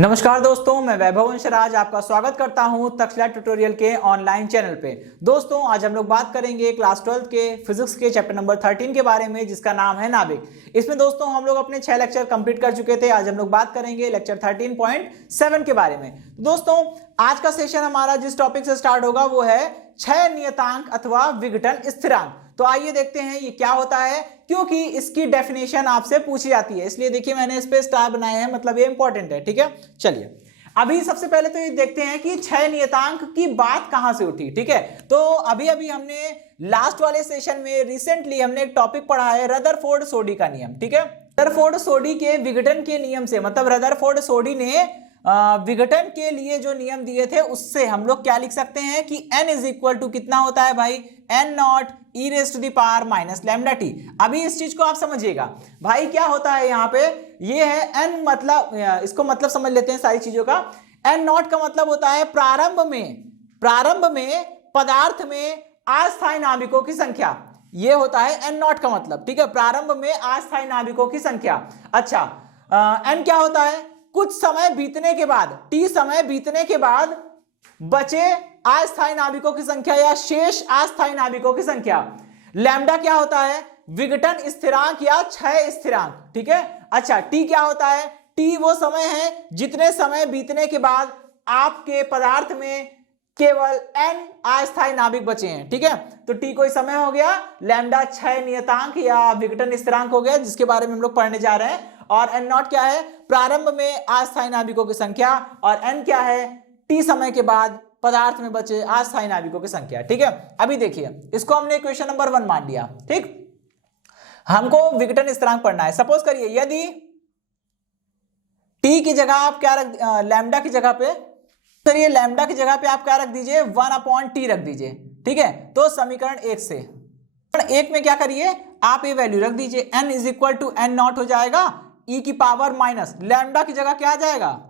नमस्कार दोस्तों, मैं वैभव वंशराज आपका स्वागत करता हूं तक्षशिला ट्यूटोरियल के ऑनलाइन चैनल पे। दोस्तों, आज हम लोग बात करेंगे क्लास 12 के फिजिक्स के चैप्टर नंबर 13 के बारे में, जिसका नाम है नाभिक। इसमें दोस्तों हम लोग अपने 6 लेक्चर कंप्लीट कर चुके थे। आज हम लोग बात करेंगे लेक्चर 13.7 के बारे में। दोस्तों, आज का सेशन हमारा जिस टॉपिक से स्टार्ट होगा वो है क्षय नियतांक अथवा विघटन स्थिरांक। तो आइए देखते हैं ये क्या होता है, क्योंकि इसकी डेफिनेशन आपसे पूछी जाती है, इसलिए देखिए मैंने इस पे स्टार बनाए हैं, मतलब ये इंपॉर्टेंट है। ठीक है, चलिए अभी सबसे पहले तो ये देखते हैं कि क्षय नियतांक की बात कहां से उठी। ठीक है, तो अभी अभी हमने लास्ट वाले सेशन में रिसेंटली हमने एक टॉपिक पढ़ा है रदरफोर्ड सोडी का नियम। ठीक है, रदरफोर्ड सोडी के विघटन के नियम से, मतलब रदरफोर्ड सोडी ने विघटन के लिए जो नियम दिए थे उससे हम लोग क्या लिख सकते हैं कि n इज इक्वल टू कितना होता है भाई, n naught e raise to the power minus lambda t. अभी इस चीज को आप समझिएगा भाई, क्या होता है यहाँ पे, ये है n, मतलब इसको मतलब समझ लेते हैं सारी चीजों का। n नॉट का मतलब होता है प्रारंभ में पदार्थ में अस्थायी नाभिकों की संख्या, ये होता है n नॉट का मतलब। ठीक है, प्रारंभ में अस्थायी नाभिकों की संख्या। अच्छा, n क्या होता है, कुछ समय बीतने के बाद, t समय बीतने के बाद बचे अस्थायी नाभिकों की संख्या या शेष अस्थायी नाभिकों की संख्या। लैम्डा क्या होता है, विघटन स्थिरांक या क्षय स्थिरांक। ठीक है, अच्छा t क्या होता है, t वो समय है जितने समय बीतने के बाद आपके पदार्थ में केवल n अस्थायी नाभिक बचे हैं। ठीक है, तो t कोई समय हो गया, लैम्डा क्षय नियतांक या विघटन स्थिरांक हो गया, जिसके बारे में हम लोग पढ़ने जा रहे हैं। और n नॉट क्या है, प्रारंभ में अस्थायी नाभिकों की संख्या, और n क्या है, t समय के बाद पदार्थ में बचे अस्थायी नाभिकों की संख्या। ठीक है, अभी देखिए इसको हमने इक्वेशन नंबर 1 मान लिया। ठीक, हमको विघटन स्थिरांक पढ़ना है। सपोज करिए यदि t की जगह आप क्या रख, लैम्डा की जगह पे, चलिए लैम्डा की जगह पे आप क्या रख दीजिए, 1/t रख दीजिए। ठीक है, तो समीकरण 1 से एक में क्या करिए, आप ये वैल्यू रख दीजिए, n is equal to n naught हो जाएगा e की पावर माइनस लैम्डा की जगह क्या आ जाएगा,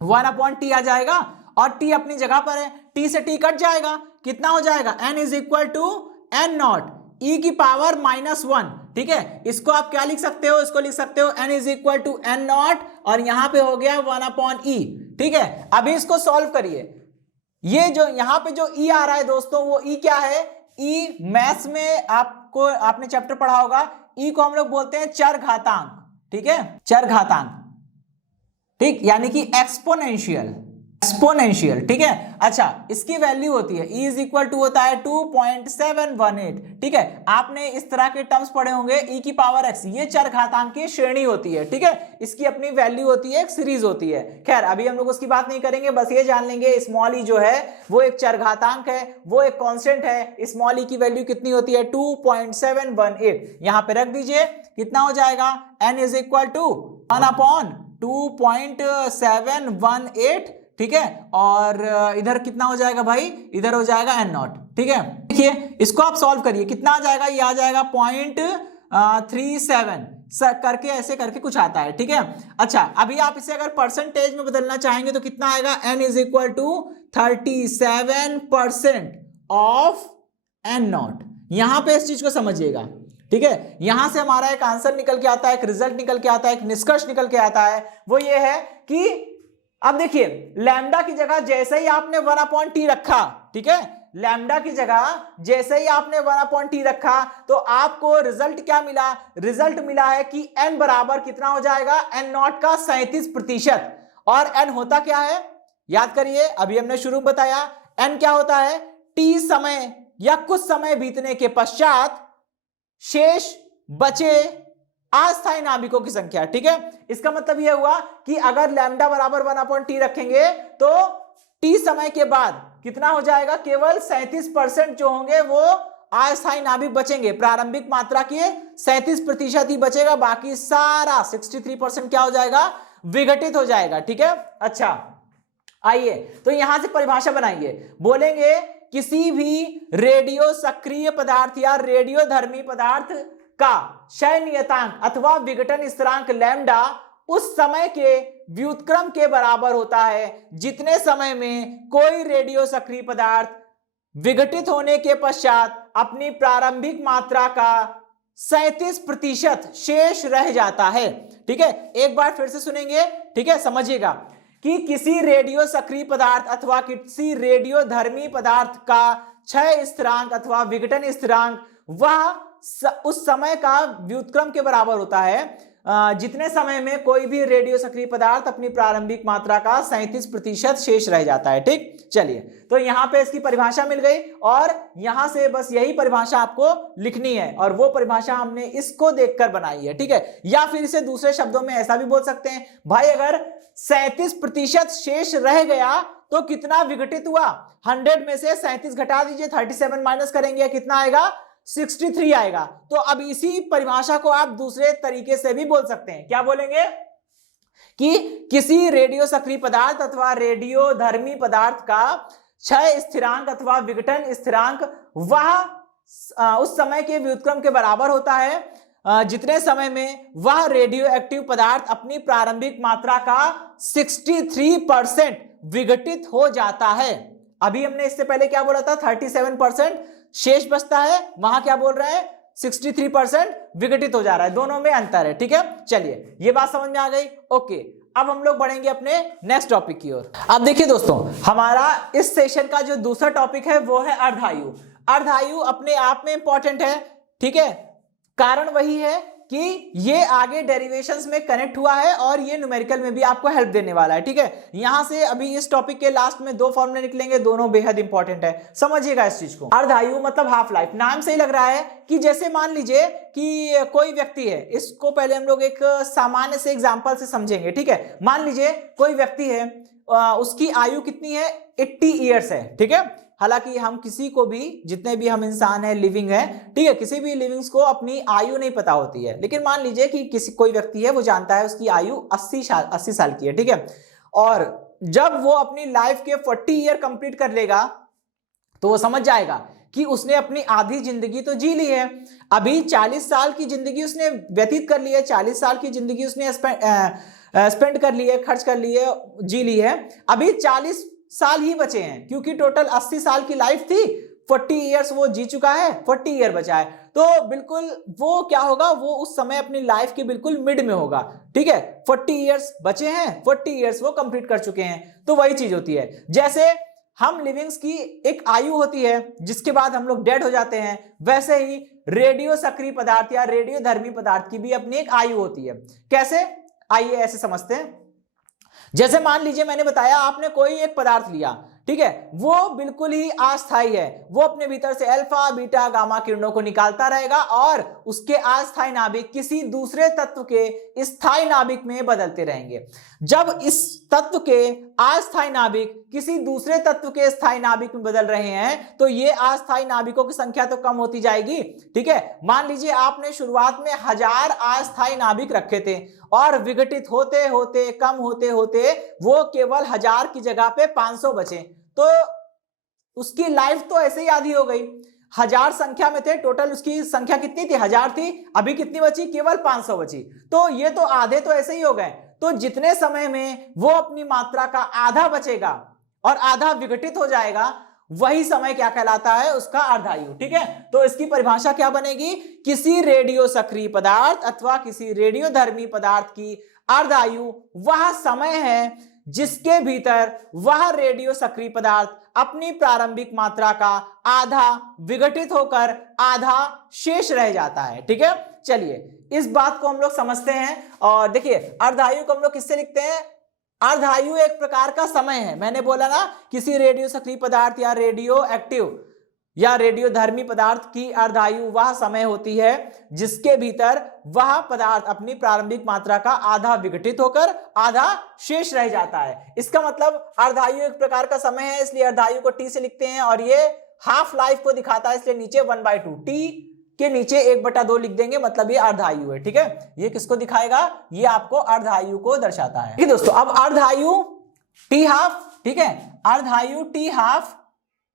1/t आ जाएगा, और t अपनी जगह पर है, t से t कट जाएगा, कितना हो जाएगा, n is equal to n naught e की पावर -1। ठीक है, इसको आप क्या लिख सकते हो, इसको लिख सकते हो n is equal to n naught, और यहां पे हो गया 1/e। ठीक है, अभी इसको सॉल्व करिए। ये जो यहां पे जो e आ रहा है दोस्तों, वो e क्या है, e मैथ्स में आपने चैप्टर पढ़ा होगा, e को हम लोग बोलते हैं चर घातांक। ठीक है, चर घातांक, ठीक, यानी कि एक्सपोनेंशियल। ठीक है, अच्छा इसकी वैल्यू होती है e इज इक्वल टू होता है 2.718। ठीक है, आपने इस तरह के टर्म्स पढ़े होंगे, e की पावर x, ये चर घातांक की श्रेणी होती है। ठीक है, इसकी अपनी वैल्यू होती है, एक सीरीज होती है। खैर अभी हम लोग उसकी बात नहीं करेंगे, बस ये जान लेंगे स्मॉल e जो है वो एक चर घातांक है, वो एक कांस्टेंट है। स्मॉल e की वैल्यू कितनी होती है, 2.718। यहां पे रख दीजिए, कितना हो जाएगा, n इज इक्वल टू 1/2.718। ठीक है, और इधर कितना हो जाएगा भाई, इधर हो जाएगा n नॉट। ठीक है, देखिए इसको आप सॉल्व करिए, कितना आ जाएगा, ये आ जाएगा 0.37 करके, ऐसे करके कुछ आता है। ठीक है, अच्छा अभी आप इसे अगर परसेंटेज में बदलना चाहेंगे तो कितना आएगा, n is equal to 37% of n naught. यहां पे इस चीज को समझिएगा। ठीक है, यहां से हमारा एक आंसर निकल के आता है, एक रिजल्ट निकल के आता है, एक निष्कर्ष निकल के आता है। वो ये है कि अब देखिए लैम्डा की जगह जैसे ही आपने 1/t रखा, ठीक है, लैम्डा की जगह जैसे ही आपने 1/t रखा, तो आपको रिजल्ट क्या मिला, रिजल्ट मिला है कि n बराबर कितना हो जाएगा, n नॉट का 37%। और n होता क्या है, याद करिए, अभी हमने शुरू में बताया, n क्या होता है, t समय या कुछ समय बीतने के पश्चात शेष बचे अस्थायी नाभिकों की संख्या। ठीक है, इसका मतलब यह हुआ कि अगर लैम्डा बराबर 1/t रखेंगे तो t समय के बाद कितना हो जाएगा, केवल 37% जो होंगे वो अस्थायी नाभिक बचेंगे, प्रारंभिक मात्रा के 37% ही बचेगा, बाकी सारा 63% क्या हो जाएगा, विघटित हो जाएगा। ठीक है, अच्छा आइए तो यहां से परिभाषा बनाइए, बोलेंगे किसी भी रेडियो सक्रिय पदार्थ या रेडियोधर्मी पदार्थ का क्षय नियतांक अथवा विघटन स्थिरांक लैम्डा उस समय के व्युत्क्रम के बराबर होता है जितने समय में कोई रेडियो सक्रिय पदार्थ विघटित होने के पश्चात अपनी प्रारंभिक मात्रा का 37% शेष रह जाता है। ठीक है, एक बार फिर से सुनेंगे, ठीक है, समझिएगा। कि किसी रेडियो सक्रिय पदार्थ अथवा किसी रेडियोधर्मी पदार्थ का क्षय स्थिरांक अथवा विघटन स्थिरांक वह उस समय का व्युत्क्रम के बराबर होता है जितने समय में कोई भी रेडियो सक्रिय पदार्थ अपनी प्रारंभिक मात्रा का 37% शेष रह जाता है। ठीक, चलिए तो यहां पे इसकी परिभाषा मिल गई और यहां से बस यही परिभाषा आपको लिखनी है और वो परिभाषा हमने इसको देखकर बनाई है। ठीक है, या फिर इसे दूसरे शब्दों में ऐसा भी बोल सकते हैं, भाई अगर 37% शेष रह गया तो कितना विघटित हुआ, 100 में से 37 घटा दीजिए, 37 माइनस करेंगे, कितना आएगा, 63 आएगा। तो अब इसी परिभाषा को आप दूसरे तरीके से भी बोल सकते हैं। क्या बोलेंगे कि किसी रेडियो सक्रिय पदार्थ अथवा रेडियोधर्मी पदार्थ का क्षय स्थिरांक अथवा विघटन स्थिरांक वह उस समय के व्युत्क्रम के बराबर होता है जितने समय में वह रेडियो एक्टिव पदार्थ अपनी प्रारंभिक मात्रा का 63% विघटित हो जाता है। अभी हमने इससे पहले क्या बोला था, 37% शेष बचता है, वहां क्या बोल रहे हैं, 63% विघटित हो जा रहा है, दोनों में अंतर है। ठीक है, चलिए ये बात समझ में आ गई। ओके, अब हम लोग बढ़ेंगे अपने नेक्स्ट टॉपिक की ओर। अब देखिए दोस्तों, हमारा इस सेशन का जो दूसरा टॉपिक है वो है अर्धायु। अर्धायु अपने आप में इंपॉर्टेंट है। ठीक है, कारण वही है कि ये आगे डेरिवेशंस में कनेक्ट हुआ है और ये न्यूमेरिकल में भी आपको हेल्प देने वाला है। ठीक है, यहां से अभी इस टॉपिक के लास्ट में 2 फॉर्मूले निकलेंगे, दोनों बेहद इंपॉर्टेंट है, समझिएगा इस चीज को। अर्धायु मतलब हाफ लाइफ, नाम से ही लग रहा है कि जैसे मान लीजिए कि कोई व्यक्ति है, इसको पहले हम लोग एक सामान्य से एग्जाम्पल से समझेंगे। ठीक है, मान लीजिए कोई व्यक्ति है, उसकी आयु कितनी है, 80 ईयर्स है। ठीक है, हालांकि हम किसी को भी, जितने भी हम इंसान हैं, लिविंग है, ठीक है, किसी भी लिविंग्स को अपनी आयु नहीं पता होती है, लेकिन मान लीजिए कि कोई व्यक्ति है, वो जानता है उसकी आयु 80 साल की है। ठीक है, और जब वो अपनी लाइफ के 40 ईयर कंप्लीट कर लेगा तो वो समझ जाएगा कि उसने अपनी आधी जिंदगी तो जी ली है। अभी 40 साल की जिंदगी उसने व्यतीत कर ली है, 40 साल की जिंदगी उसने स्पेंड कर ली है, खर्च कर ली है, जी ली है। अभी 40 साल ही बचे हैं, क्योंकि टोटल 80 साल की लाइफ थी, 40 ईयर्स वो जी चुका है, 40 ईयर बचा है। तो बिल्कुल वो क्या होगा, वो उस समय अपनी लाइफ के बिल्कुल मिड में होगा। ठीक है, 40 ईयर्स बचे हैं, 40 ईयर्स वो कंप्लीट कर चुके हैं। तो वही चीज होती है, जैसे हम लिविंग्स की एक आयु होती है जिसके बाद हम लोग डेड हो जाते हैं, वैसे ही रेडियो सक्रिय पदार्थ या रेडियोधर्मी पदार्थ की भी अपनी एक आयु होती है। कैसे, आइए ऐसे समझते हैं। जैसे मान लीजिए मैंने बताया, आपने कोई एक पदार्थ लिया, ठीक है, वो बिल्कुल ही अस्थायी है, वो अपने भीतर से अल्फा बीटा गामा किरणों को निकालता रहेगा और उसके अस्थायी नाभिक किसी दूसरे तत्व के स्थायी नाभिक में बदलते रहेंगे। जब इस तत्व के अस्थायी नाभिक किसी दूसरे तत्व के स्थायी नाभिक में बदल रहे हैं तो ये अस्थायी नाभिकों की संख्या तो कम होती जाएगी। ठीक है, मान लीजिए आपने शुरुआत में 1000 अस्थायी नाभिक रखे थे और विघटित होते होते, कम होते होते वो केवल 1000 की जगह पे 500 बचे, तो उसकी लाइफ तो ऐसे ही आधी हो गई। 1000 संख्या में थे, टोटल उसकी संख्या कितनी थी, 1000 थी, अभी कितनी बची, केवल 500 बची, तो ये तो आधे तो ऐसे ही हो गए। तो जितने समय में वो अपनी मात्रा का आधा बचेगा और आधा विघटित हो जाएगा, वही समय क्या कहलाता है, उसका अर्धायु। ठीक है, तो इसकी परिभाषा क्या बनेगी, किसी रेडियो सक्रिय पदार्थ अथवा किसी रेडियोधर्मी पदार्थ की अर्धायु वह समय है जिसके भीतर वह रेडियो सक्रिय पदार्थ अपनी प्रारंभिक मात्रा का आधा विघटित होकर आधा शेष रह जाता है। ठीक है, चलिए इस बात को हम लोग समझते हैं। और देखिए, अर्धायु को हम लोग किससे लिखते हैं, अर्धायु एक प्रकार का समय है। मैंने बोला ना, किसी रेडियो सक्रिय पदार्थ या रेडियो एक्टिव या रेडियोधर्मी पदार्थ की अर्धायु वह समय होती है जिसके भीतर वह पदार्थ अपनी प्रारंभिक मात्रा का आधा विघटित होकर आधा शेष रह जाता है। इसका मतलब अर्धायु एक प्रकार का समय है, इसलिए अर्धायु को टी से लिखते हैं, और ये हाफ लाइफ को दिखाता है, इसलिए नीचे 1/2, टी के नीचे 1/2 लिख देंगे, मतलब ये अर्धायु है। ठीक है, ये किसको दिखाएगा, ये आपको अर्धायु को दर्शाता है। ठीक है दोस्तों, अब अर्धायु टी हाफ, ठीक है, अर्धायु टी हाफ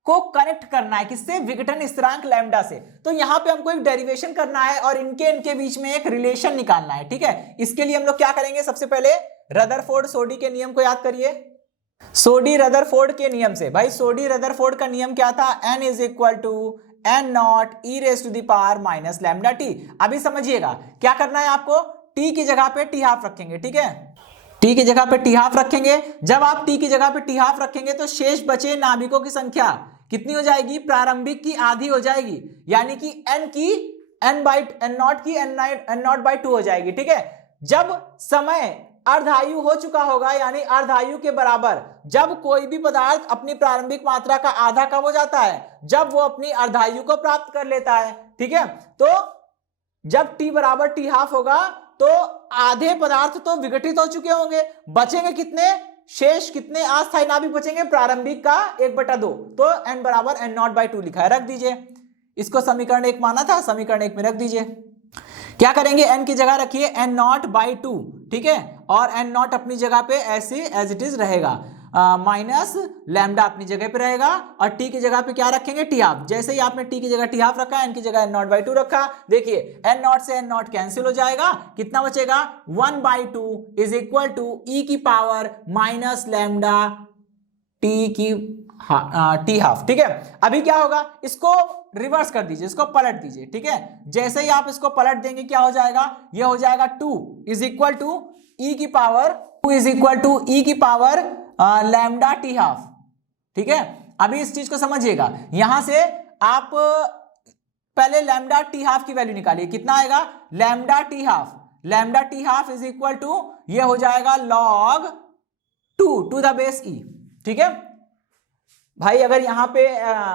को कनेक्ट करना है किससे, विघटन स्थिरांक लैम्डा से। तो यहां पे हमको एक डेरिवेशन करना है और इनके बीच में एक रिलेशन निकालना है। ठीक है, इसके लिए हम लोग क्या करेंगे, सबसे पहले रदरफोर्ड सोडी के नियम को याद करिए। सोडी रदरफोर्ड के नियम से, भाई सोडी रदरफोर्ड का नियम क्या था, n = n0 e⁻⁻ lambda t. अभी समझिएगा क्या करना है आपको, t की जगह पे टी हाफ रखेंगे। ठीक है, टी की जगह पे टी हाफ रखेंगे। जब आप टी की जगह पे टी हाफ रखेंगे तो शेष बचे नाभिकों की संख्या कितनी हो जाएगी, प्रारंभिक की आधी हो जाएगी, यानी कि एन नॉट की एन नॉट बाई 2 हो जाएगी। ठीक है, जब समय अर्धायु हो चुका होगा, यानी अर्धायु के बराबर, जब कोई भी पदार्थ अपनी प्रारंभिक मात्रा का आधा कब हो जाता है, जब वो अपनी अर्धायु को प्राप्त कर लेता है। ठीक है, तो जब टी बराबर टी हाफ होगा तो आधे पदार्थ तो विघटित हो चुके होंगे, बचेंगे कितने, शेष कितने अस्थायी नाभिक बचेंगे, प्रारंभिक का 1/2। तो n बराबर n नॉट बाई 2 लिखा है, रख दीजिए। इसको समीकरण 1 माना था, समीकरण 1 में रख दीजिए। क्या करेंगे, n की जगह रखिए n नॉट बाई 2। ठीक है, और n नॉट अपनी जगह पे ऐसे एज इट इज रहेगा, माइनस लैम्डा अपनी जगह पे रहेगा, और t की जगह पे क्या रखेंगे, टी हाफ। जैसे ही आपने t की जगह टी हाफ रखा, n की जगह n नॉट बाई 2 रखा, देखिए n नॉट से n नॉट कैंसिल हो जाएगा, कितना बचेगा, 1/2 इज इक्वल टू e की पावर माइनस लैम्डा टी की टी हाफ। ठीक है, अभी क्या होगा, इसको रिवर्स कर दीजिए, इसको पलट दीजिए। ठीक है, जैसे ही आप इसको पलट देंगे क्या हो जाएगा, ये हो जाएगा 2 इज इक्वल टू ई की पावर, 2 इज इक्वल टू ई की पावर लैम्डा टी हाफ। ठीक है, अभी इस चीज को समझिएगा, यहां से आप पहले लैम्डा टी हाफ की वैल्यू निकालिए, कितना आएगा, lambda t half is equal to, ये हो जाएगा log 2 to the base e. ठीक है भाई, अगर यहाँ पे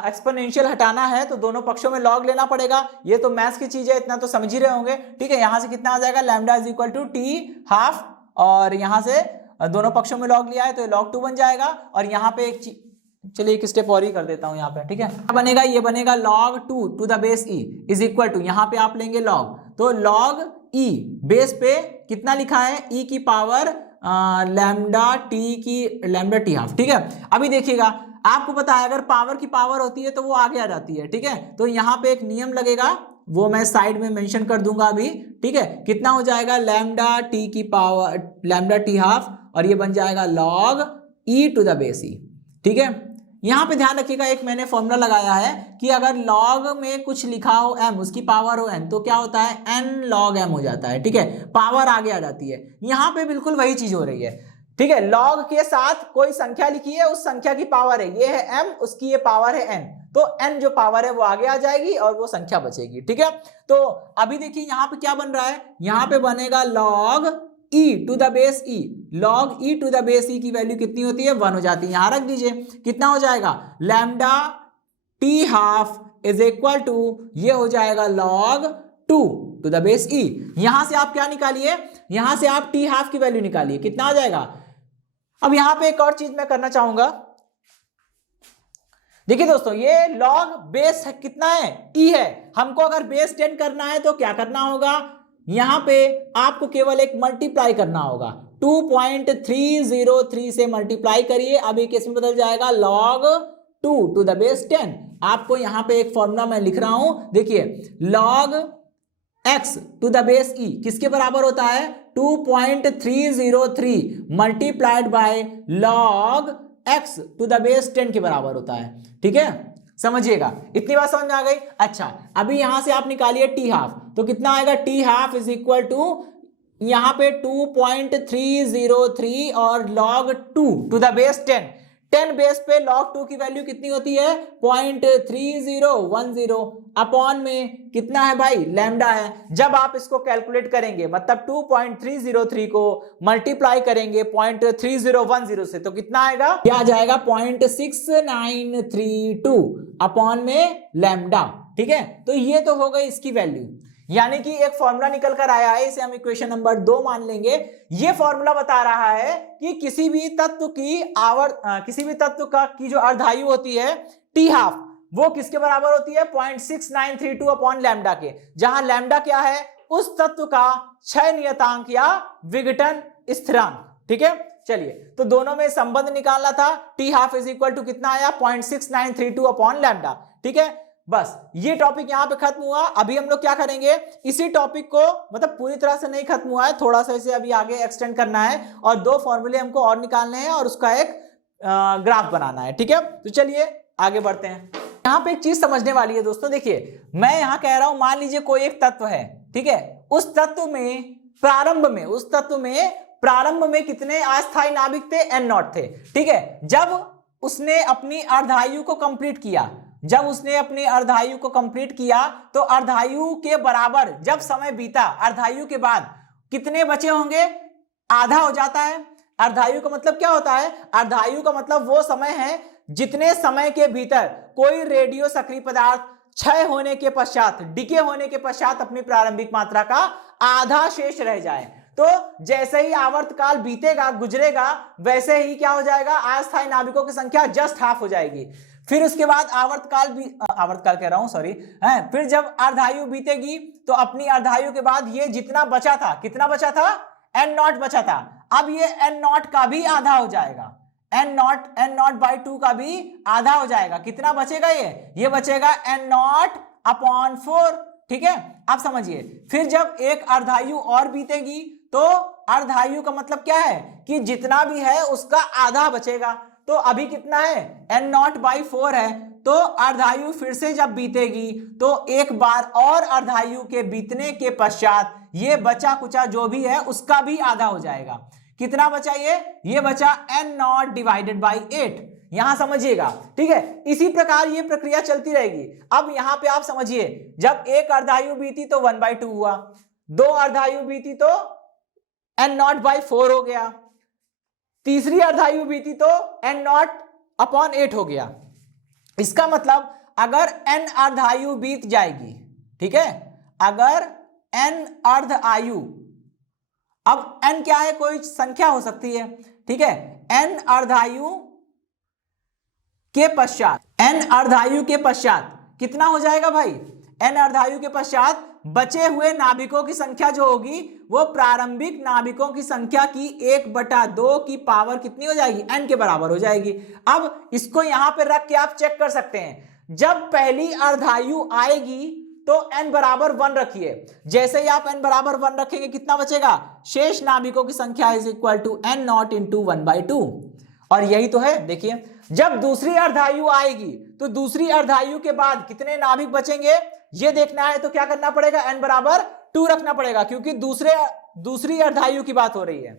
एक्सपोनेंशियल हटाना है तो दोनों पक्षों में लॉग लेना पड़ेगा, ये तो मैथ्स की चीज है, इतना तो समझ ही रहे होंगे। ठीक है, यहां से कितना आ जाएगा, lambda is equal to t half, और यहां से दोनों पक्षों में लॉग लिया है तो log 2 बन जाएगा, और यहाँ पे एक चलिए एक स्टेप और ही कर देता हूं यहाँ पे। ठीक है, क्या बनेगा, ये बनेगा log 2 to the base e is equal to, यहाँ पे आप लेंगे log, तो log e बेस पे कितना लिखा है, e की पावर लैम्डा टी हाफ। ठीक है, अभी देखिएगा, आपको पता है अगर पावर की पावर होती है तो वो आगे आ जाती है। ठीक है, तो यहाँ पे एक नियम लगेगा, वो मैं साइड में मेंशन कर दूंगा अभी। ठीक है, कितना हो जाएगा, लैम्डा टी की पावर लैम्डा टी हाफ, और ये बन जाएगा log e to the base e. ठीक है, यहाँ पे ध्यान रखिएगा, एक मैंने फॉर्मूला लगाया है कि अगर log में कुछ लिखा हो m, उसकी पावर हो n, तो क्या होता है, n log m हो जाता है। ठीक है, पावर आगे आ जाती है, यहाँ पे बिल्कुल वही चीज हो रही है। ठीक है, log के साथ कोई संख्या लिखी है, उस संख्या की पावर है, ये है m, उसकी ये पावर है n, तो n जो पावर है वो आगे आ जाएगी और वो संख्या बचेगी। ठीक है, तो अभी देखिए यहाँ पे क्या बन रहा है, यहाँ पे बनेगा log e to the base e, log e to the base e की वैल्यू कितनी होती है, 1 हो जाती है। यहां रख दीजिए, कितना हो जाएगा, lambda t half is equal to, ये हो जाएगा log 2 to the base e। यहां से आप क्या निकालिए, यहां से आप टी हाफ की वैल्यू निकालिए, कितना आ जाएगा। अब यहां पे एक और चीज मैं करना चाहूंगा, देखिए दोस्तों, ये log बेस कितना है, e है, हमको अगर बेस 10 करना है तो क्या करना होगा, यहां पे आपको केवल एक मल्टीप्लाई करना होगा, 2.303 से मल्टीप्लाई करिए, अब ये किस में बदल जाएगा, log 2 टू द बेस 10। आपको यहां पे एक फॉर्मूला मैं लिख रहा हूं, देखिए log x to the base e किसके बराबर होता है, 2.303 multiplied by log x to the base 10 के बराबर होता है। ठीक है, समझिएगा, इतनी बात समझ में आ गई। अच्छा, अभी यहां से आप निकालिए टी हाफ, तो कितना आएगा, t half is equal to, यहां पे 2.303 और log 2 to the base 10 base पे log 2 की वैल्यू कितनी होती है, 0.3010 अपॉन में कितना है भाई, लैम्डा है। जब आप इसको कैलकुलेट करेंगे, मतलब 2.303 को मल्टीप्लाई करेंगे 0.3010 से, तो कितना आएगा, क्या आ जाएगा, 0.6932 अपॉन में लैम्डा। ठीक है, तो ये तो हो गई इसकी वैल्यू, यानी कि एक फॉर्मूला निकल कर आया है, इसे हम इक्वेशन नंबर 2 मान लेंगे। ये फॉर्मूला बता रहा है कि किसी भी तत्व की जो अर्धायु होती है टी हाफ, वो किसके बराबर होती है, 0.6932 अपॉन लैम्डा के, जहां लैम्डा क्या है, उस तत्व का क्षय नियतांक या विघटन स्थिरांक। ठीक है, चलिए, तो दोनों में संबंध निकालना था, t half is equal to कितना आया, 0.6932 अपॉन लैम्डा। ठीक है, बस ये टॉपिक यहां पे खत्म हुआ। अभी हम लोग क्या करेंगे, इसी टॉपिक को, मतलब पूरी तरह से नहीं खत्म हुआ है, थोड़ा सा इसे अभी आगे एक्सटेंड करना है, और 2 फॉर्मूले हमको और निकालने हैं, और उसका एक ग्राफ बनाना है। ठीक है, तो चलिए आगे बढ़ते हैं। यहाँ पे एक चीज समझने वाली है दोस्तों, देखिए मैं यहाँ कह रहा हूं, मान लीजिए कोई एक तत्व है, ठीक है, उस तत्व में प्रारंभ में कितने अस्थायी नाभिक थे, n नॉट थे। ठीक है, जब उसने अपनी अर्धायु को कंप्लीट किया, जब उसने अपनी अर्धायु को कंप्लीट किया तो अर्धायु के बराबर जब समय बीता, अर्धायु के बाद कितने बचे होंगे, आधा हो जाता है। अर्धायु का मतलब क्या होता है, अर्धायु का मतलब वो समय है जितने समय के भीतर कोई रेडियो सक्रिय पदार्थ क्षय होने के पश्चात, डिके होने के पश्चात अपनी प्रारंभिक मात्रा का आधा शेष रह जाए। तो जैसे ही आवर्तकाल बीतेगा, गुजरेगा, वैसे ही क्या हो जाएगा, अस्थायी नाभिकों की संख्या जस्ट हाफ हो जाएगी। फिर उसके बाद आवर्तकाल कह रहा हूं, सॉरी, फिर जब अर्धायु बीतेगी तो अपनी अर्धायु के बाद ये जितना बचा था, कितना बचा था, n नॉट बचा था, अब ये n नॉट का भी आधा हो जाएगा, n नॉट बाई 2 का भी आधा हो जाएगा। कितना बचेगा, ये बचेगा n नॉट अपॉन 4। ठीक है, आप समझिए। फिर जब एक अर्धायु और बीतेगी तो अर्धायु का मतलब क्या है कि जितना भी है उसका आधा बचेगा। तो अभी कितना है, n नॉट बाई 4 है। तो अर्धायु फिर से जब बीतेगी तो एक बार और अर्धायु के बीतने के पश्चात ये बचा कुचा जो भी है उसका भी आधा हो जाएगा। कितना बचा, ये बचा n नॉट डिवाइडेड बाई 8। यहां समझिएगा, ठीक है। इसी प्रकार ये प्रक्रिया चलती रहेगी। अब यहां पे आप समझिए, जब एक अर्धायु बीती तो 1/2 हुआ, 2 अर्धायु बीती तो n नॉट बाई 4 हो गया, तीसरी अर्धायु बीती तो n नॉट अपॉन 8 हो गया। इसका मतलब अगर n अर्धायु बीत जाएगी, ठीक है, अगर n अर्ध आयु, अब n क्या है, कोई संख्या हो सकती है, ठीक है, n अर्धायु के पश्चात, n अर्धायु के पश्चात कितना हो जाएगा भाई, n अर्धायु के पश्चात बचे हुए नाभिकों की संख्या जो होगी वो प्रारंभिक नाभिकों की संख्या की 1/2 की पावर कितनी हो जाएगी, n के बराबर हो जाएगी। अब इसको यहां पे रख के आप चेक कर सकते हैं, जब पहली अर्धायु आएगी तो n बराबर 1 रखिए, जैसे ही आप n बराबर 1 रखेंगे कितना बचेगा, शेष नाभिकों की संख्या is equal to n naught into 1/2। और यही तो है, देखिए जब दूसरी अर्धायु आएगी तो दूसरी अर्धायु के बाद कितने नाभिक बचेंगे ये देखना है, तो क्या करना पड़ेगा, n बराबर 2 रखना पड़ेगा, क्योंकि दूसरी अर्धायु की बात हो रही है।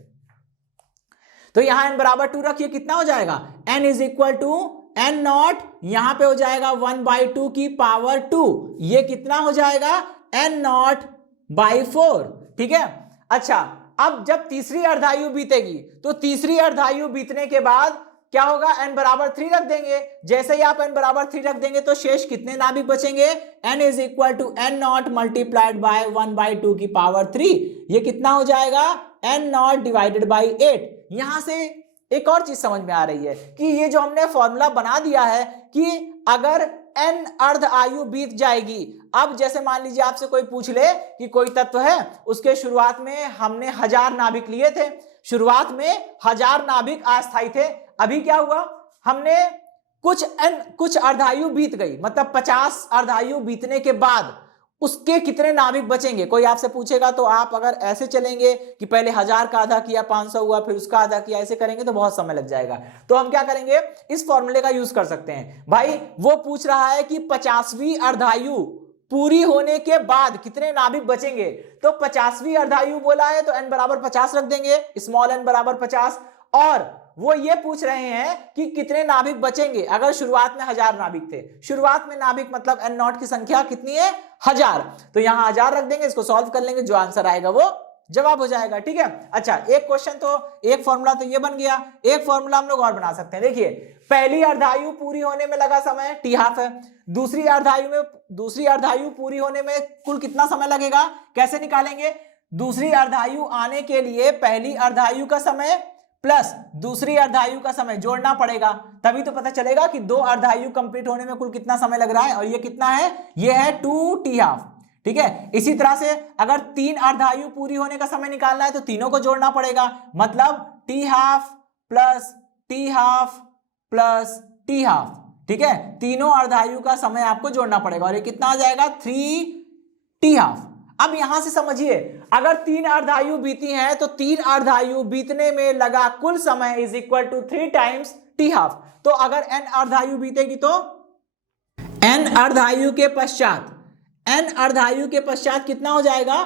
तो यहां n बराबर 2 रखिए, कितना हो जाएगा, n is equal to n naught, यहां पे हो जाएगा 1/2 की पावर 2, ये कितना हो जाएगा, n नॉट बाई 4। ठीक है, अच्छा अब जब तीसरी अर्धायु बीतेगी तो तीसरी अर्धायु बीतने के बाद क्या होगा, n बराबर 3 रख देंगे, जैसे ही आप n बराबर 3 रख देंगे तो शेष कितने नाभिक बचेंगे, n is equal to n naught multiplied by 1/2 की पावर 3, ये कितना हो जाएगा, n नॉट डिवाइडेड बाई 8। यहां से एक और चीज समझ में आ रही है कि ये जो हमने फॉर्मूला बना दिया है कि अगर n अर्ध आयु बीत जाएगी, अब जैसे मान लीजिए आपसे कोई पूछ ले कि कोई तत्व है, उसके शुरुआत में हमने 1000 नाभिक लिए थे, शुरुआत में 1000 नाभिक अस्थायी थे, अभी क्या हुआ, हमने कुछ अर्धायु बीत गई, मतलब 50 अर्धायु बीतने के बाद उसके कितने नाभिक बचेंगे। कोई आपसे पूछेगा तो आप अगर ऐसे चलेंगे कि पहले 1000 का आधा किया, 500 हुआ, फिर उसका आधा किया, ऐसे करेंगे तो बहुत समय लग जाएगा। तो हम क्या करेंगे, इस फॉर्मूले का यूज कर सकते हैं। भाई वो पूछ रहा है कि 50वीं अर्धायु पूरी होने के बाद कितने नाभिक बचेंगे, तो 50वीं अर्धायु बोला है तो n बराबर 50 रख देंगे, स्मॉल n बराबर 50। और वो ये पूछ रहे हैं कि कितने नाभिक बचेंगे अगर शुरुआत में 1000 नाभिक थे, शुरुआत में नाभिक मतलब n नॉट की संख्या कितनी है, 1000, तो यहां 1000 रख देंगे, इसको सॉल्व कर लेंगे, जो आंसर आएगा वो जवाब हो जाएगा। ठीक है, अच्छा एक क्वेश्चन तो, एक फॉर्मूला तो ये बन गया, एक फॉर्मूला हम लोग और बना सकते हैं। देखिए पहली अर्धायु पूरी होने में लगा समय t हाफ है, दूसरी अर्धायु पूरी होने में कुल कितना समय लगेगा, कैसे निकालेंगे, दूसरी अर्धायु आने के लिए पहली अर्धायु का समय प्लस दूसरी अर्धायु का समय जोड़ना पड़ेगा, तभी तो पता चलेगा कि 2 अर्धायु कंप्लीट होने में कुल कितना समय लग रहा है, और ये कितना है, ये है 2t हाफ। ठीक है, इसी तरह से अगर 3 अर्धायु पूरी होने का समय निकालना है तो तीनों को जोड़ना पड़ेगा, मतलब t half plus t half plus t half. ठीक है, तीनों अर्धायु का समय आपको जोड़ना पड़ेगा, और ये कितना आ जाएगा, 3t हाफ। अब यहां से समझिए, अगर 3 अर्धायु बीती हैं तो 3 अर्धायु बीतने में लगा कुल समय is equal to 3 times t half. तो अगर n अर्धायु बीतेगी तो n अर्धायु के पश्चात कितना हो जाएगा,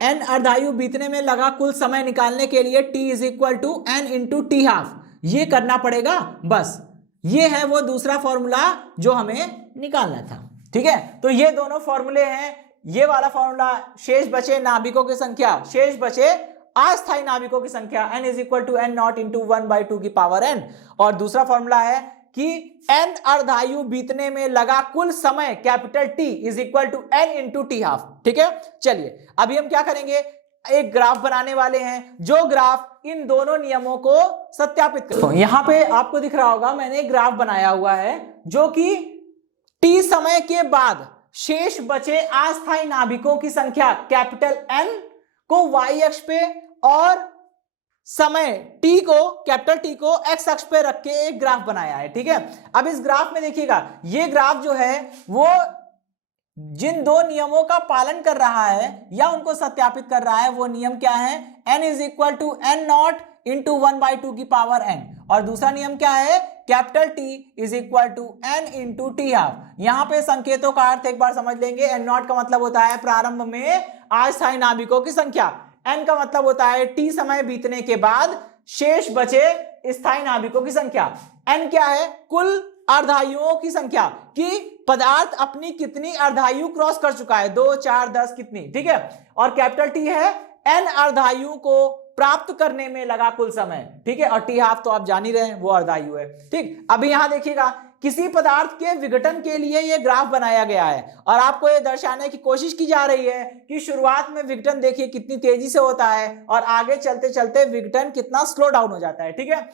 n अर्धायु बीतने में लगा कुल समय निकालने के लिए t is equal to n into t half, ये करना पड़ेगा। बस ये है वो दूसरा फॉर्मूला जो हमें निकालना था। ठीक है, तो ये दोनों फॉर्मूले हैं। ये वाला फॉर्मूला शेष बचे नाभिकों की संख्या, शेष बचे अस्थायी नाभिकों की संख्या n is equal to n naught into 1/2 की पावर n, और दूसरा फॉर्मूला है कि n अर्धायु बीतने में लगा कुल समय capital T is equal to n into t half. ठीक है, चलिए अभी हम क्या करेंगे, एक ग्राफ बनाने वाले हैं जो ग्राफ इन दोनों नियमों को सत्यापित करेगा। यहां पे आपको दिख रहा होगा मैंने एक ग्राफ बनाया हुआ है जो कि T समय के बाद शेष बचे अस्थायी नाभिकों की संख्या कैपिटल N को y अक्ष पे और समय t को कैपिटल T को x अक्ष पे रख के एक ग्राफ बनाया है। ठीक है, अब इस ग्राफ में देखिएगा, ये ग्राफ जो है वो जिन दो नियमों का पालन कर रहा है या उनको सत्यापित कर रहा है, वो नियम क्या है, n is equal to n naught into 1/2 की पावर n, और दूसरा नियम क्या है, capital T is equal to n into t half. यहां पे संकेतों का अर्थ एक बार समझ लेंगे। n नॉट का मतलब होता है प्रारंभ में अस्थायी नाभिकों की संख्या, n का मतलब होता है t समय बीतने के बाद शेष बचे स्थायी नाभिकों की संख्या, n क्या है, कुल अर्धायुओं की संख्या कि पदार्थ अपनी कितनी अर्धायु क्रॉस कर चुका है, 2, 4, 10 कितनी। ठीक है, और कैपिटल T है n अर्धायु को प्राप्त करने में लगा कुल समय। ठीक है, और टी हाफ तो आप जान ही रहे हैं वो अर्धायु है। ठीक, अभी यहां देखिएगा किसी पदार्थ के विघटन के लिए ये ग्राफ बनाया गया है और आपको ये दर्शाने की कोशिश की जा रही है कि शुरुआत में विघटन देखिए कितनी तेजी से होता है और आगे चलते चलते विघटन कितना स्लो डाउन हो जाता है। ठीक है,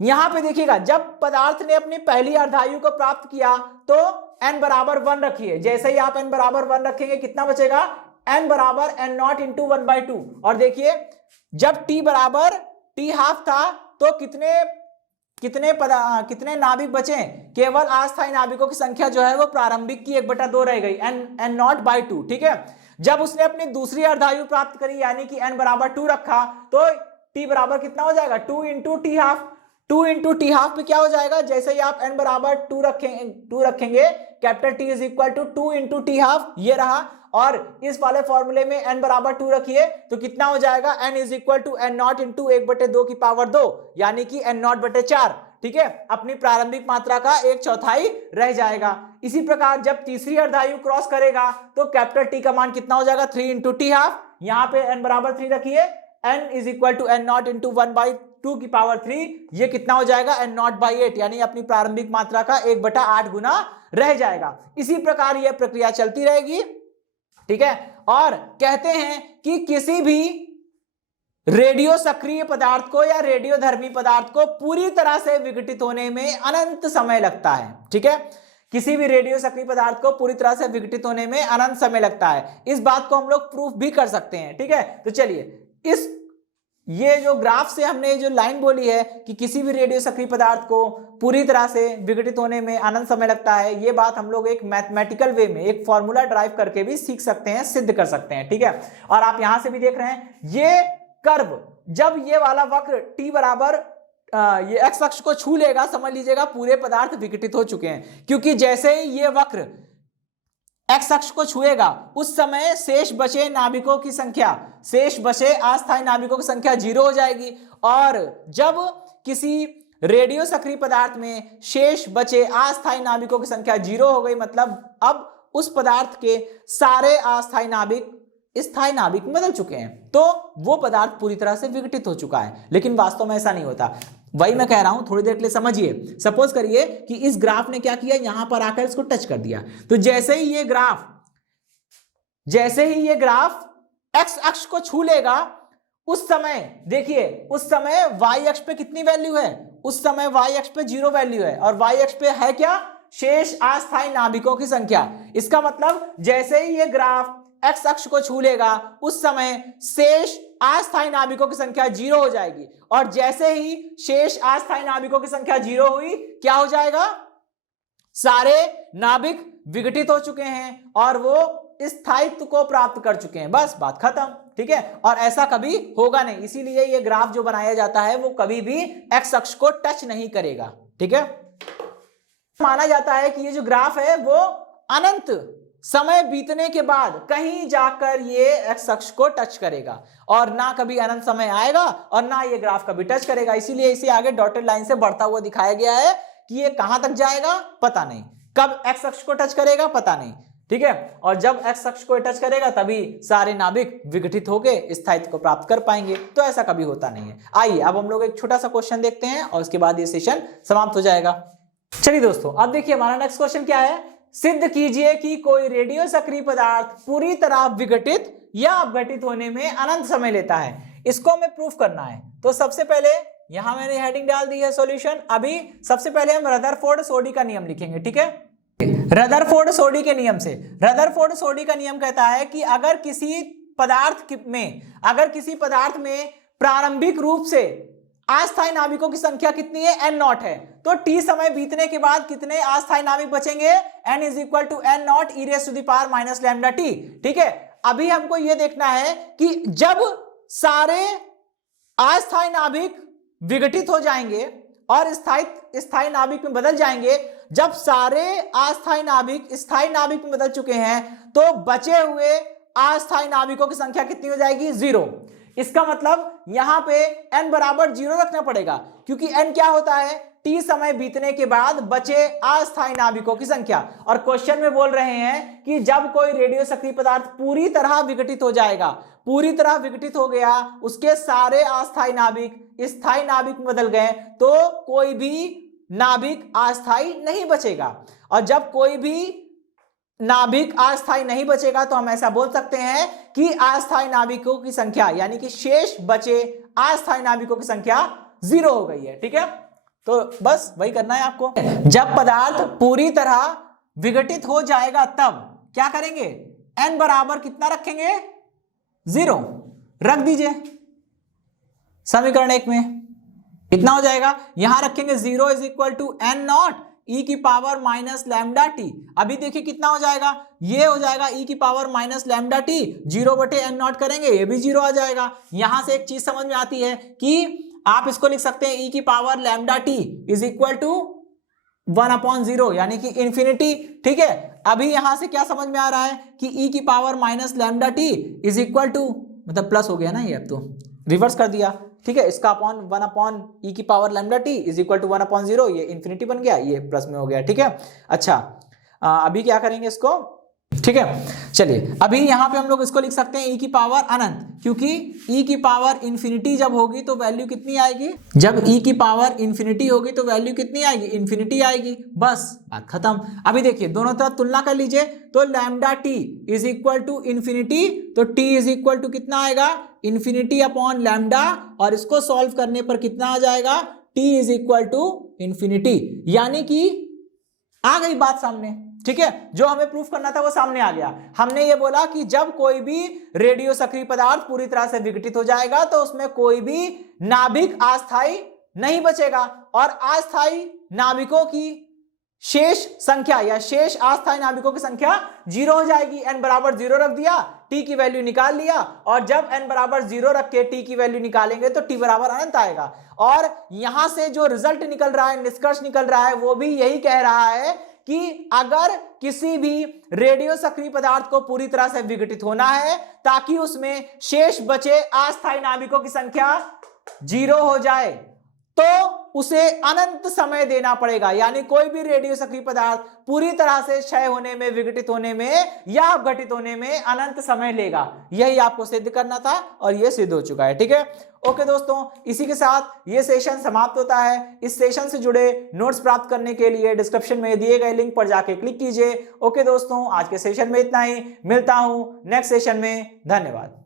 यहां पे देखिएगा जब पदार्थ ने अपनी पहली अर्धायु को प्राप्त किया तो n बराबर 1 रखिए, जैसे ही आप n बराबर 1 रखेंगे कितना बचेगा, n बराबर n नॉट इंटू 1/2, और देखिए जब t बराबर टी हाफ था तो कितने नाभिक बचे, केवल अस्थायी नाभिकों की संख्या जो है वो प्रारंभिक की 1/2 रह गई, n नॉट बाई 2। ठीक है, जब उसने अपनी दूसरी अर्धायु प्राप्त करी यानी कि n बराबर 2 रखा तो t बराबर कितना हो जाएगा, 2 into t half. 2 into t half पे क्या हो जाएगा, जैसे ही आप n बराबर 2 रखेंगे capital T is equal to 2 into t half, ये रहा, और इस वाले फॉर्मूले में n बराबर 2 रखिए तो कितना हो जाएगा, n is equal to n naught into 1/2 की पावर 2 यानी कि n नॉट बटे 4। ठीक है, अपनी प्रारंभिक मात्रा का 1/4 रह जाएगा। इसी प्रकार जब तीसरी अर्धायु क्रॉस करेगा तो कैपिटल T का मान कितना हो जाएगा, 3 इंटू टी हाफ, यहाँ पे n बराबर 3 रखिए, n is equal to n naught into 1/2 की पावर 3, ये कितना हो जाएगा, n नॉट बाई 8 यानी अपनी प्रारंभिक मात्रा का 1/8 गुना रह जाएगा। इसी प्रकार यह प्रक्रिया चलती रहेगी। ठीक है, और कहते हैं कि किसी भी रेडियो सक्रिय पदार्थ को या रेडियोधर्मी पदार्थ को पूरी तरह से विघटित होने में अनंत समय लगता है। ठीक है, किसी भी रेडियो सक्रिय पदार्थ को पूरी तरह से विघटित होने में अनंत समय लगता है। इस बात को हम लोग प्रूफ भी कर सकते हैं। ठीक है, तो चलिए ये जो ग्राफ से हमने जो लाइन बोली है कि किसी भी रेडियो सक्रिय पदार्थ को पूरी तरह से विघटित होने में अनंत समय लगता है, ये बात हम लोग एक मैथमेटिकल वे में एक फॉर्मूला ड्राइव करके भी सीख सकते हैं, सिद्ध कर सकते हैं। ठीक है, और आप यहां से भी देख रहे हैं ये कर्व जब ये वाला वक्र t बराबर ये x अक्ष को छू लेगा, समझ लीजिएगा पूरे पदार्थ विघटित हो चुके हैं, क्योंकि जैसे ही ये वक्र x अक्ष को छुएगा उस समय शेष बचे नाभिकों की संख्या, शेष बचे अस्थायी नाभिकों की संख्या 0 हो जाएगी, और जब किसी रेडियो सक्रिय पदार्थ में शेष बचे अस्थायी नाभिकों की संख्या 0 हो गई, मतलब अब उस पदार्थ के सारे अस्थायी नाभिक स्थायी नाभिक में बदल चुके हैं, तो वो पदार्थ पूरी तरह से विघटित हो चुका है। लेकिन वास्तव में ऐसा नहीं होता, वही मैं कह रहा हूं, थोड़ी देर के लिए समझिए। सपोज करिए कि इस ग्राफ ने क्या किया, यहां पर आकर इसको टच कर दिया, तो जैसे ही ये ग्राफ x अक्ष को छू लेगा उस समय देखिए, उस समय y अक्ष पे कितनी वैल्यू है, उस समय y अक्ष पे 0 वैल्यू है, और y अक्ष पे है क्या, शेष अस्थायी नाभिकों की संख्या। इसका मतलब जैसे ही ये ग्राफ x अक्ष को छू लेगा उस समय शेष अस्थायी नाभिकों की संख्या 0 हो जाएगी, और जैसे ही शेष अस्थायी नाभिकों की संख्या 0 हुई क्या हो जाएगा, सारे नाभिक विघटित हो चुके हैं और वो स्थायित्व को प्राप्त कर चुके हैं, बस बात खत्म। ठीक है, और ऐसा कभी होगा नहीं, इसीलिए ये ग्राफ जो बनाया जाता है वो कभी भी x अक्ष को टच नहीं करेगा। ठीक है, माना जाता है कि ये जो ग्राफ है वो अनंत समय बीतने के बाद कहीं जाकर ये एक्स अक्ष को टच करेगा और ना कभी अनंत समय आएगा और ना ये ग्राफ कभी टच करेगा। इसीलिए इसे आगे डॉटेड लाइन से बढ़ता हुआ दिखाया गया है कि ये कहां तक जाएगा पता नहीं, कब एक्स अक्ष को टच करेगा पता नहीं, ठीक है। और जब एक्स अक्ष को टच करेगा तभी सारे नाभिक विघटित होकर स्थायित्व को प्राप्त कर पाएंगे, तो ऐसा कभी होता नहीं है। आइए अब हम लोग एक छोटा सा क्वेश्चन देखते हैं और उसके बाद ये सेशन समाप्त हो जाएगा। चलिए दोस्तों, अब देखिए हमारा नेक्स्ट क्वेश्चन क्या है। सिद्ध कीजिए कि कोई रेडियो सक्रिय पदार्थ पूरी तरह विघटित या अपघटित होने में अनंत समय लेता है। इसको हमें प्रूफ करना है। तो सबसे पहले यहां मैंने हेडिंग डाल दी है सॉल्यूशन। अभी सबसे पहले हम रदरफोर्ड-सोडी का नियम लिखेंगे, ठीक है। रदरफोर्ड-सोडी के नियम से, रदरफोर्ड-सोडी का नियम कहता है कि अगर किसी पदार्थ में प्रारंभिक रूप से अस्थायी नाभिकों की संख्या कितनी है, n नॉट है, तो t समय बीतने के बाद कितने अस्थायी नाभिक बचेंगे, n is equal to n naught e raise to the power minus lambda t, ठीक है। अभी हमको यह देखना है कि जब सारे अस्थायी नाभिक विघटित हो जाएंगे और स्थायी नाभिक में बदल जाएंगे, जब सारे अस्थायी नाभिक स्थायी नाभिक में बदल चुके हैं तो बचे हुए अस्थायी नाभिकों की संख्या कितनी हो जाएगी, 0। इसका मतलब यहां पे n बराबर 0 रखना पड़ेगा, क्योंकि n क्या होता है, t समय बीतने के बाद बचे अस्थायी नाभिकों की संख्या। और क्वेश्चन में बोल रहे हैं कि जब कोई रेडियो सक्रिय पदार्थ पूरी तरह विघटित हो जाएगा, पूरी तरह विघटित हो गया, उसके सारे अस्थायी नाभिक स्थायी नाभिक में बदल गए, तो कोई भी नाभिक अस्थायी नहीं बचेगा। और जब कोई भी नाभिक अस्थायी नहीं बचेगा तो हम ऐसा बोल सकते हैं कि अस्थायी नाभिकों की संख्या यानी कि शेष बचे अस्थायी नाभिकों की संख्या 0 हो गई है, ठीक है। तो बस वही करना है आपको। जब पदार्थ पूरी तरह विघटित हो जाएगा तब क्या करेंगे, n बराबर कितना रखेंगे, 0 रख दीजिए। समीकरण 1 में कितना हो जाएगा, यहां रखेंगे 0 is equal to n naught e की पावर माइनस लैम्डा टी। अभी देखिए कितना हो जाएगा, ये हो जाएगा e की पावर माइनस लैम्डा टी, 0 बटे n नॉट करेंगे, ये भी 0 आ जाएगा। यहां से एक चीज समझ में आती है कि आप इसको लिख सकते हैं e की power lambda t is equal to 1/0 यानी कि इंफिनिटी, ठीक है। अभी यहां से क्या समझ में आ रहा है कि e की power minus lambda t is equal to, मतलब प्लस हो गया ना, ये अब तो रिवर्स कर दिया, ठीक है। इसका अपॉन 1/e की power lambda t is equal to 1/0, ये इंफिनिटी बन गया, ये प्लस में हो गया, ठीक है। अच्छा अभी क्या करेंगे इसको, ठीक है। चलिए अभी यहां पे हम लोग इसको लिख सकते हैं e की पावर अनंत, क्योंकि e की पावर इंफिनिटी जब होगी तो वैल्यू कितनी आएगी, जब e की पावर इंफिनिटी होगी तो वैल्यू कितनी आएगी, इंफिनिटी आएगी, बस बात खत्म। अभी देखिए दोनों तरफ तुलना कर लीजिए, तो lambda t is equal to infinity, तो t इज इक्वल टू कितना आएगा, इंफिनिटी अपॉन लैम्डा, और इसको सॉल्व करने पर कितना आ जाएगा, t is equal to infinity, यानी कि आ गई बात सामने, ठीक है। जो हमें प्रूफ करना था वो सामने आ गया। हमने ये बोला कि जब कोई भी रेडियो सक्रिय पदार्थ पूरी तरह से विघटित हो जाएगा तो उसमें कोई भी नाभिक अस्थायी नहीं बचेगा और अस्थायी नाभिकों की शेष संख्या या शेष अस्थायी नाभिकों की संख्या 0 हो जाएगी। n बराबर 0 रख दिया, t की वैल्यू निकाल लिया, और जब n बराबर 0 रख के t की वैल्यू निकालेंगे तो t बराबर अनंत आएगा। और यहां से जो रिजल्ट निकल रहा है, निष्कर्ष निकल रहा है, वो भी यही कह रहा है कि अगर किसी भी रेडियो सक्रिय पदार्थ को पूरी तरह से विघटित होना है ताकि उसमें शेष बचे अस्थायी नाभिकों की संख्या 0 हो जाए, तो उसे अनंत समय देना पड़ेगा। यानी कोई भी रेडियो सक्रिय पदार्थ पूरी तरह से क्षय होने में, विघटित होने में या अपघटित होने में अनंत समय लेगा। यही आपको सिद्ध करना था और यह सिद्ध हो चुका है, ठीक है। ओके दोस्तों, इसी के साथ ये सेशन समाप्त होता है। इस सेशन से जुड़े नोट्स प्राप्त करने के लिए डिस्क्रिप्शन में दिए गए लिंक पर जाके क्लिक कीजिए। ओके दोस्तों, आज के सेशन में इतना ही, मिलता हूं नेक्स्ट सेशन में, धन्यवाद।